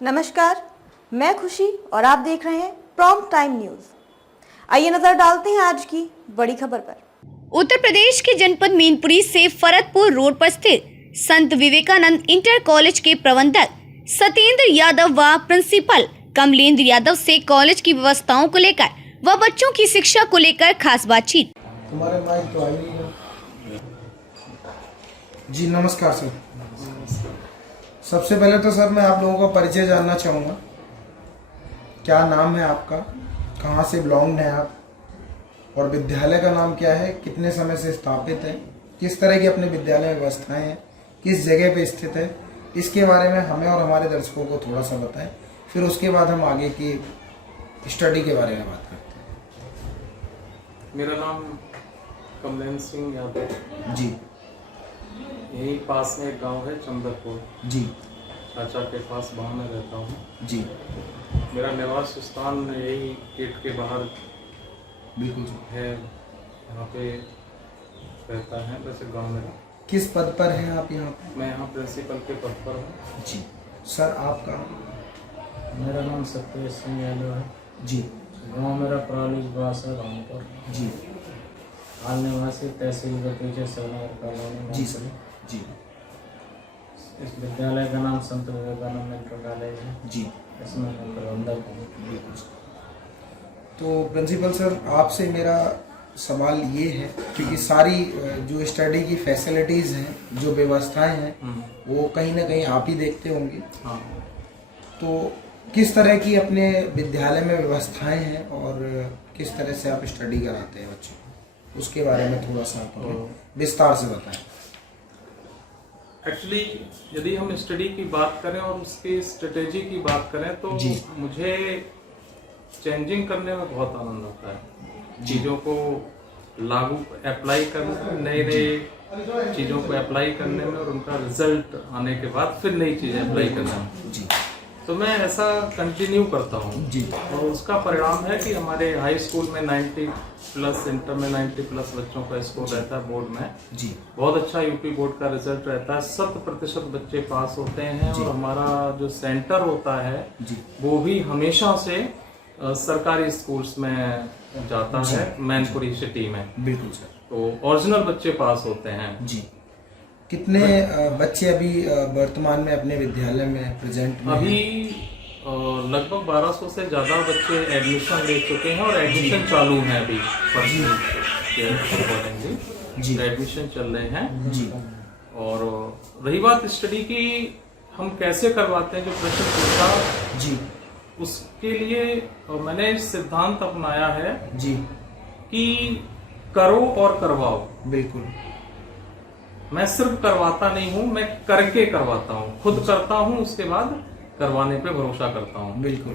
नमस्कार, मैं खुशी और आप देख रहे हैं प्रॉम्प्ट टाइम न्यूज। आइए नजर डालते हैं आज की बड़ी खबर पर। उत्तर प्रदेश के जनपद मैनपुरी से फरतपुर रोड पर स्थित संत विवेकानंद इंटर कॉलेज के प्रबंधक सत्येंद्र यादव व प्रिंसिपल कमलेंद्र यादव से कॉलेज की व्यवस्थाओं को लेकर व बच्चों की शिक्षा को लेकर खास बातचीत। तुम्हारे माइक तो आई नहीं है। जी नमस्कार सर। सबसे पहले तो सर मैं आप लोगों का परिचय जानना चाहूँगा। क्या नाम है आपका, कहाँ से बिलोंग है आप, और विद्यालय का नाम क्या है, कितने समय से स्थापित है, किस तरह की अपने विद्यालय व्यवस्थाएं हैं, किस जगह पे स्थित है, इसके बारे में हमें और हमारे दर्शकों को थोड़ा सा बताएं। फिर उसके बाद हम आगे की स्टडी के बारे में बात करते हैं। मेरा नाम कमलेंद्र सिंह यादव जी। यहीं पास में एक गांव है चंद्रपुर जी। चाचा के पास गांव में रहता हूँ। जी मेरा निवास स्थान यही गेट के बाहर बिल्कुल है, यहाँ पे रहता है। वैसे गांव में किस पद पर हैं आप यहाँ पर? मैं यहाँ प्रिंसिपल के पद पर हूँ। जी सर, आपका? मेरा नाम सत्येंद्र सिंह यादव है। जी। गांव मेरा प्रालिज बास है गाँव पर। जी। हाल निवासी तहसील के पीछे सरनगर कॉलोनी। जी सर। जी। इस विद्यालय का नाम संत विवेकानंद इंटर कॉलेज है। जी। इसमें मैं प्रबंधक हूँ। बिल्कुल सर। तो प्रिंसिपल सर, आपसे मेरा सवाल ये है, क्योंकि सारी जो स्टडी की फैसिलिटीज़ हैं, जो व्यवस्थाएं हैं, वो कहीं ना कहीं आप ही देखते होंगे। हाँ। तो किस तरह की अपने विद्यालय में व्यवस्थाएं हैं और किस तरह से आप स्टडी कराते हैं बच्चों को, उसके बारे में थोड़ा सा आप हमें विस्तार से बताएं। एक्चुअली यदि हम स्टडी की बात करें और उसकी स्ट्रेटेजी की बात करें तो मुझे चेंजिंग करने में बहुत आनंद आता है। चीज़ों को लागू अप्लाई करने, नए नए चीज़ों को अप्लाई करने में और उनका रिजल्ट आने के बाद फिर नई चीज़ें अप्लाई करने में। जी। तो मैं ऐसा कंटिन्यू करता हूँ जी। और उसका परिणाम है कि हमारे हाई स्कूल में 90+, इंटर में 90+ बच्चों का स्कोर रहता है बोर्ड में। जी। बहुत अच्छा यूपी बोर्ड का रिजल्ट रहता है, 100% बच्चे पास होते हैं। और हमारा जो सेंटर होता है जी, वो भी हमेशा से सरकारी स्कूल्स में जाता है, मैनपुरी सिटी में। बिल्कुल सर। तो ओरिजिनल बच्चे पास होते हैं। जी। कितने बच्चे अभी वर्तमान में अपने विद्यालय में प्रेजेंट में अभी लगभग 1200 से ज़्यादा बच्चे एडमिशन ले चुके हैं और एडमिशन चालू है अभी। जी। एडमिशन चल रहे हैं। जी। और रही बात स्टडी की, हम कैसे करवाते हैं, जो प्रश्न पूछा जी, उसके लिए मैंने सिद्धांत अपनाया है जी, कि करो और करवाओ। बिल्कुल। मैं सिर्फ करवाता नहीं हूँ, मैं करके करवाता हूँ। खुद करता हूँ, उसके बाद करवाने पे भरोसा करता हूँ। बिल्कुल।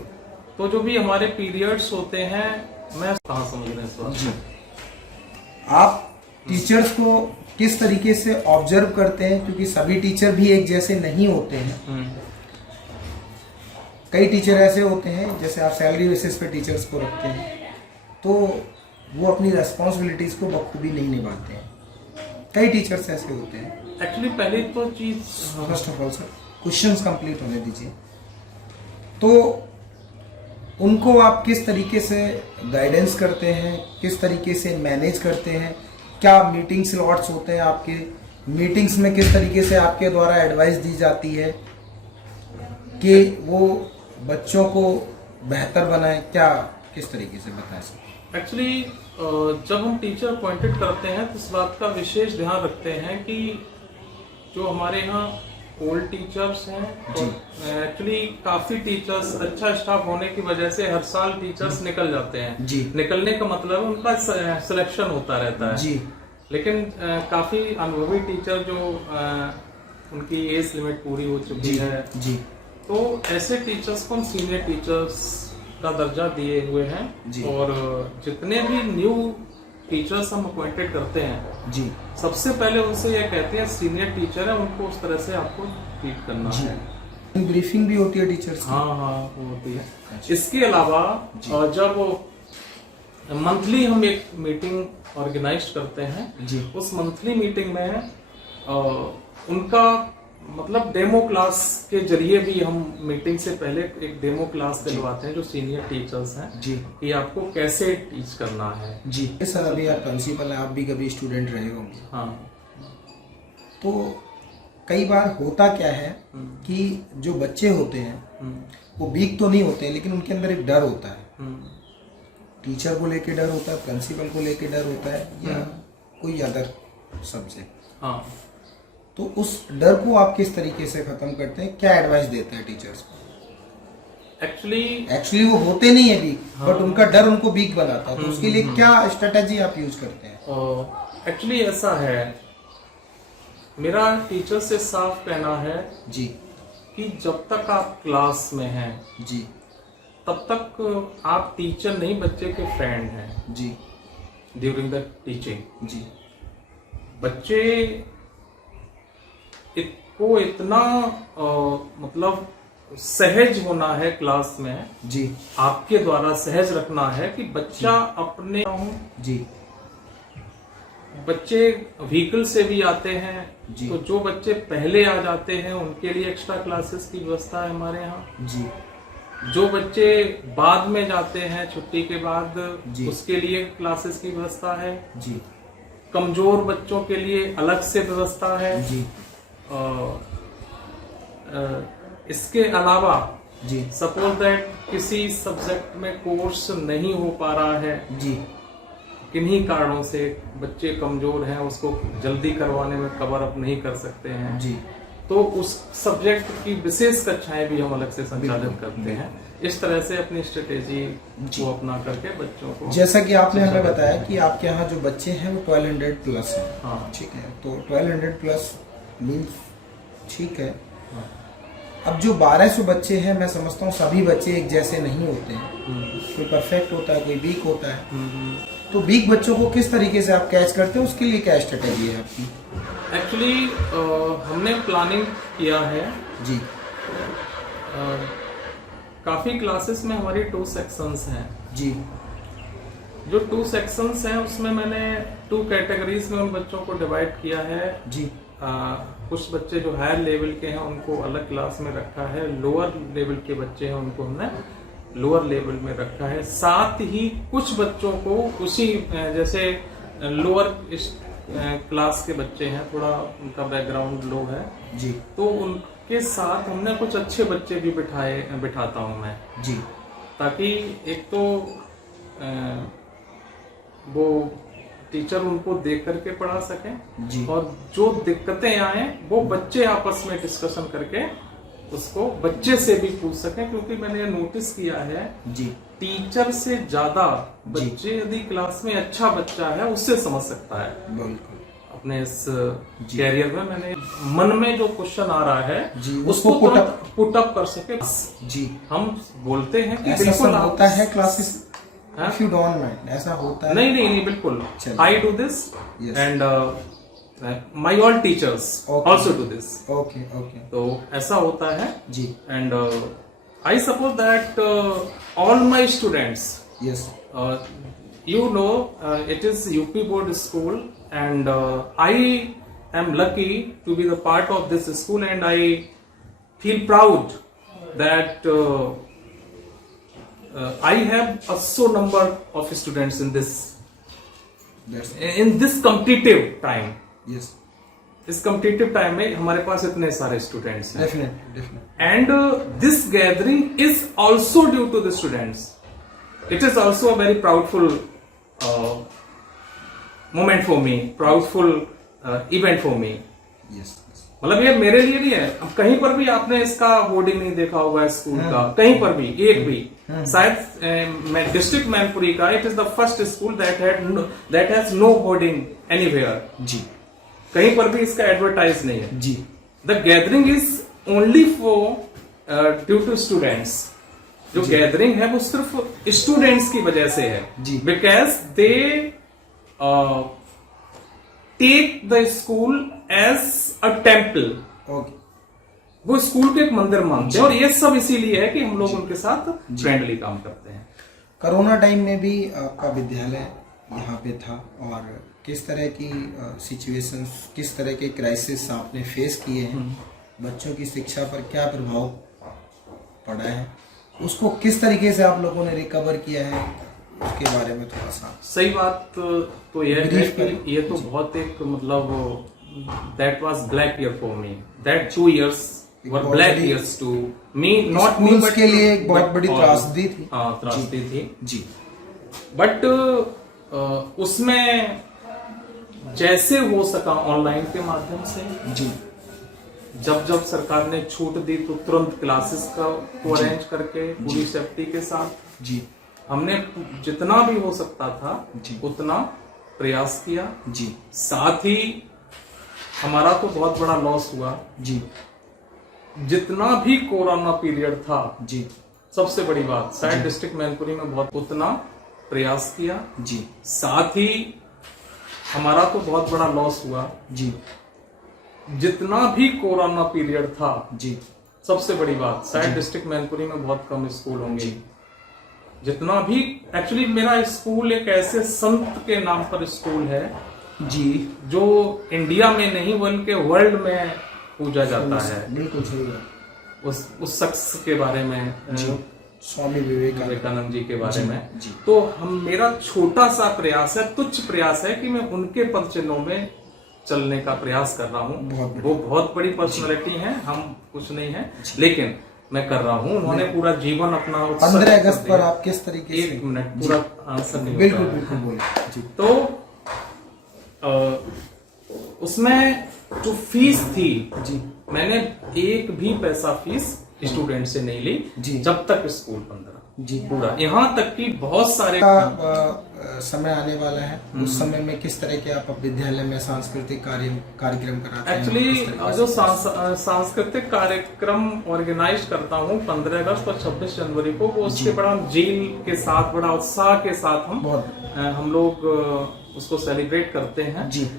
तो जो भी हमारे पीरियड्स होते हैं, मैं कहाँ समझ रहे हैं इस बात? जी। आप टीचर्स को किस तरीके से ऑब्जर्व करते हैं, क्योंकि सभी टीचर भी एक जैसे नहीं होते हैं। कई टीचर ऐसे होते हैं, जैसे आप सैलरी बेसिस पे टीचर्स को रखते हैं, तो वो अपनी रेस्पॉन्सिबिलिटीज को बखूबी नहीं निभाते हैं। कई टीचर्स ऐसे होते हैं। एक्चुअली पहली तो चीज, first of all sir, questions complete होने दीजिए। तो उनको आप किस तरीके से गाइडेंस करते हैं, किस तरीके से मैनेज करते हैं? क्या मीटिंग स्लॉट्स होते हैं आपके? मीटिंग्स में किस तरीके से आपके द्वारा एडवाइस दी जाती है कि वो बच्चों को बेहतर बनाएं? क्या किस तरीके से बताएं सर? एक्चुअली जब हम टीचर अपॉइंटेड करते हैं तो इस बात का विशेष ध्यान रखते हैं कि जो हमारे यहाँ ओल्ड टीचर्स हैं, एक्चुअली काफी टीचर्स, अच्छा स्टाफ होने की वजह से हर साल टीचर्स निकल जाते हैं। जी। निकलने का मतलब उनका सिलेक्शन होता रहता है। जी। लेकिन काफी अनुभवी टीचर जो उनकी एज लिमिट पूरी हो चुकी है, जी, तो ऐसे टीचर्स को हम सीनियर टीचर्स का दर्जा दिए हुए हैं। और जितने भी न्यू टीचर्स हम अपॉइंटेड करते हैं जी, सबसे पहले उनसे ये कहते हैं सीनियर टीचर है, उनको उस तरह से आपको ट्रीट करना है। ब्रीफिंग भी होती है टीचर्स की? हाँ वो होती है। इसके अलावा जब मंथली हम एक मीटिंग ऑर्गेनाइज करते हैं, जी, उस मंथली मीटिंग में उनका मतलब डेमो क्लास के जरिए भी हम मीटिंग से पहले एक डेमो क्लास दिलवाते हैं जो सीनियर टीचर्स हैं जी कि आपको कैसे टीच करना है। जी सर, अभी आप प्रिंसिपल हैं, आप भी कभी स्टूडेंट रहे होंगे, हाँ। तो कई बार होता क्या है कि जो बच्चे होते हैं वो वीक तो नहीं होते हैं, लेकिन उनके अंदर एक डर होता है। टीचर को लेके डर होता है, प्रिंसिपल को लेके डर होता है, या कोई अदर सब्जेक्ट। हाँ, तो उस डर को आप किस तरीके से खत्म करते हैं, क्या एडवाइस देते हैं टीचर्स को? एक्चुअली वो होते नहीं है वीक, बट उनका डर उनको वीक बनाता है, तो उसके लिए क्या स्ट्रेटेजी आप यूज करते हैं? एक्चुअली ऐसा है, मेरा टीचर से साफ कहना है जी कि जब तक आप क्लास में हैं जी तब तक आप टीचर नहीं, बच्चे के फ्रेंड हैं। जी ड्यूरिंग द टीचिंग जी बच्चे को इतना मतलब सहज होना है क्लास में, जी आपके द्वारा सहज रखना है कि बच्चा अपने जी बच्चे व्हीकल से भी आते हैं, जी। तो जो बच्चे पहले आ जाते हैं उनके लिए एक्स्ट्रा क्लासेस की व्यवस्था है हमारे यहाँ। जी जो बच्चे बाद में जाते हैं छुट्टी के बाद, जी। उसके लिए क्लासेस की व्यवस्था है। जी कमजोर बच्चों के लिए अलग से व्यवस्था है। जी इसके अलावा जी सपोज दैट किसी सब्जेक्ट में कोर्स नहीं हो पा रहा है, जी किन्हीं कारणों से बच्चे कमजोर हैं, उसको जल्दी करवाने में कवर अप नहीं कर सकते हैं, जी तो उस सब्जेक्ट की विशेष कक्षाएं भी हम अलग से संचालित करते हैं। इस तरह से अपनी स्ट्रेटेजी को अपना करके बच्चों को, जैसा कि आपने हमें बताया कि आपके यहाँ जो बच्चे हैं वो 1200 प्लस हैं। हाँ ठीक है, तो 1200 प्लस मीन्स ठीक है। हाँ। अब जो 1200 बच्चे हैं, मैं समझता हूँ सभी बच्चे एक जैसे नहीं होते हैं, कोई परफेक्ट होता है, कोई वीक होता है। तो वीक बच्चों को किस तरीके से आप कैच करते हैं, उसके लिए क्या स्ट्रेटेजी है आपकी? एक्चुअली हमने प्लानिंग किया है जी काफी क्लासेस में हमारी 2 सेक्शंस हैं। जी जो 2 सेक्शंस हैं उसमें मैंने 2 कैटेगरीज में उन बच्चों को डिवाइड किया है। जी कुछ बच्चे जो हायर लेवल के हैं उनको अलग क्लास में रखा है, लोअर लेवल के बच्चे हैं उनको हमने लोअर लेवल में रखा है। साथ ही कुछ बच्चों को उसी जैसे लोअर क्लास के बच्चे हैं, थोड़ा उनका बैकग्राउंड लो है जी, तो उनके साथ हमने कुछ अच्छे बच्चे भी बिठाता हूं मैं जी, ताकि एक तो वो टीचर उनको देख करके पढ़ा सकें जी। और जो दिक्कतें आए वो बच्चे आपस में डिस्कशन करके उसको बच्चे से भी पूछ सकें, क्योंकि मैंने ये नोटिस किया है जी टीचर से ज्यादा जी। बच्चे यदि क्लास में अच्छा बच्चा है उससे समझ सकता है। बिल्कुल अपने इस कैरियर में मैंने मन में जो क्वेश्चन आ रहा है जी, उसको उसको पुट अप कर सके। जी। हम बोलते हैं कि ऐसा बिल्कुल सब आप- होता है क्लासेस, हाँ? इफ यू डोंट माइंड, ऐसा होता है? नहीं बिल्कुल चलिए। I do this Yes. And my all teachers Okay. Also do this. Okay okay तो ऐसा होता है जी। And I suppose that all my students, yes you know, it is UP board school and I am lucky to be the part of this school and I feel proud that I have a so number of students in this competitive time. Yes इस competitive time में हमारे पास इतने सारे students हैं definitely and this gathering is also due to the students. It is also a very proudful moment for me, proudful event for me. Yes मतलब ये मेरे लिए नहीं है। अब कहीं पर भी आपने इसका होर्डिंग नहीं देखा होगा स्कूल का, कहीं पर भी एक भी, शायद मैं डिस्ट्रिक्ट मैनपुरी का, it is the first school that has no hoarding anywhere. जी कहीं पर भी इसका एडवर्टाइज नहीं है। जी the gathering is only for due to students. जो गैदरिंग है वो सिर्फ स्टूडेंट्स की वजह से है, जी। Because they take the school as a temple. Okay वो स्कूल को एक मंदिर मानते हैं और ये सब इसीलिए है कि हम लोग उनके साथ फ्रेंडली काम करते हैं। कोरोना टाइम में भी आपका विद्यालय यहाँ पे था, और किस तरह की सिचुएशंस, किस तरह के क्राइसिस आपने फेस किए हैं, बच्चों की शिक्षा पर क्या प्रभाव पड़ा है, उसको किस तरीके से आप लोगों ने रिकवर किया है, उसके बारे में थोड़ा सा सही बात तो यह है ब्रीफ कि करें। ये तो बहुत एक मतलब that was black year for me, that 2 years were बहुत ब्लैक बड़ी- years to me, not me schools but के लिए एक बहुत बड़ी त्रासदी थी। हाँ, त्रासदी थी। जी बट उसमें जैसे हो सका ऑनलाइन के माध्यम से, जी जब जब सरकार ने छूट दी तो तुरंत क्लासेस को अरेंज करके पूरी सेफ्टी के साथ जी हमने जितना भी हो सकता था जी। उतना प्रयास किया। जी साथ ही हमारा तो बहुत बड़ा लॉस हुआ, जी जितना भी कोरोना पीरियड था, जी सबसे बड़ी बात शायद डिस्ट्रिक्ट मैनपुरी में बहुत उतना प्रयास किया। जी साथ ही हमारा तो बहुत बड़ा लॉस हुआ, जी जितना भी कोरोना पीरियड था, जी सबसे बड़ी बात शायद डिस्ट्रिक्ट मैनपुरी में बहुत कम स्कूल होंगे, जितना भी एक्चुअली मेरा स्कूल एक ऐसे संत के नाम पर स्कूल है जी जो इंडिया में नहीं बल्कि वर्ल्ड में पूजा जाता है। बिल्कुल सही बात। उस शख्स के बारे में जी स्वामी विवेकानंद विवेकानंद जी के बारे जी, में जी। तो मेरा छोटा सा प्रयास है, तुच्छ प्रयास है कि मैं उनके पद चिन्हों में चलने का प्रयास कर रहा हूँ। बहुत वो बहुत बड़ी पर्सनैलिटी है, हम कुछ नहीं है, लेकिन मैं कर रहा हूँ। उन्होंने पूरा जीवन अपना 15 अगस्त पर आप किस तरीके से, एक मिनट पूरा आंसर नहीं बिल्कुल होता है। बिल्कुल बोलिए जी। तो उसमें जो फीस थी, जी मैंने एक भी पैसा फीस स्टूडेंट से नहीं ली जी। जब तक स्कूल बंद रहा जी पूरा, यहाँ तक कि बहुत सारे समय आने वाला है, उस समय में किस तरह के आप विद्यालय में सांस्कृतिक कार्यक्रम कराते हैं? एक्चुअली किस तरीके जो से? सांस्कृतिक कार्यक्रम ऑर्गेनाइज करता हूँ 15 अगस्त और 26 जनवरी को, वो उसके बड़ा जील के साथ, बड़ा उत्साह के साथ हम लोग उसको सेलिब्रेट करते हैं जी।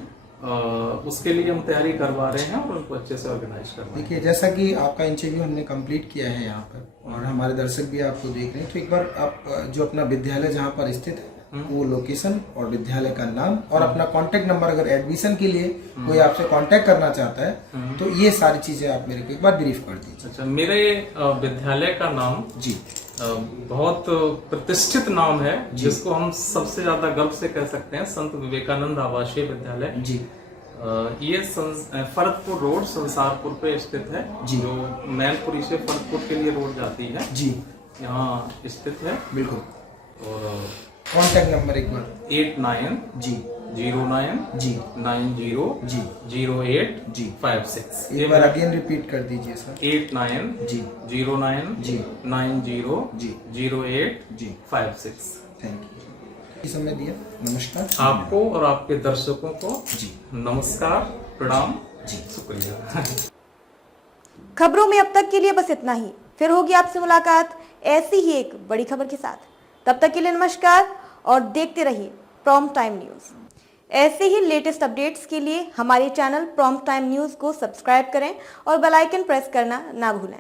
उसके लिए हम तैयारी करवा रहे हैं और उनको अच्छे से ऑर्गेनाइज कर रहे हैं। देखिए, जैसा कि आपका इंटरव्यू हमने कंप्लीट किया है यहाँ पर और हमारे दर्शक भी आपको देख रहे हैं, तो एक बार आप जो अपना विद्यालय जहाँ पर स्थित है वो लोकेशन और विद्यालय का नाम और अपना कांटेक्ट नंबर, अगर एडमिशन के लिए कोई आपसे कांटेक्ट करना चाहता है तो ये सारी चीजें आप मेरे को एक बार ब्रीफ कर दीजिए। अच्छा, मेरे विद्यालय का नाम जी बहुत प्रतिष्ठित नाम है, जिसको हम सबसे ज्यादा गर्व से कह सकते हैं, संत विवेकानंद आवासीय विद्यालय जी। ये फरतपुर रोड संसारपुर पे स्थित है, जो मैनपुरी से फरतपुर के लिए रोड जाती है, जी यहाँ स्थित है। बिल्कुल। और कांटेक्ट नंबर एक बार। 89 जी 09 जी 90 जी 08 जी 56। एक बार अगेन रिपीट कर दीजिए सर। 89 जी 09 जी 90 जी 08 जी 56। थैंक यू, समय दिया। नमस्कार आपको और आपके दर्शकों को जी नमस्कार, प्रणाम जी। शुक्रिया। खबरों में अब तक के लिए बस इतना ही, फिर होगी आपसे मुलाकात ऐसी ही एक बड़ी खबर के साथ। तब तक के लिए नमस्कार और देखते रहिए प्रॉम्प्ट टाइम न्यूज़। ऐसे ही लेटेस्ट अपडेट्स के लिए हमारे चैनल प्रॉम्प्ट टाइम न्यूज़ को सब्सक्राइब करें और बेल आइकन प्रेस करना ना भूलें।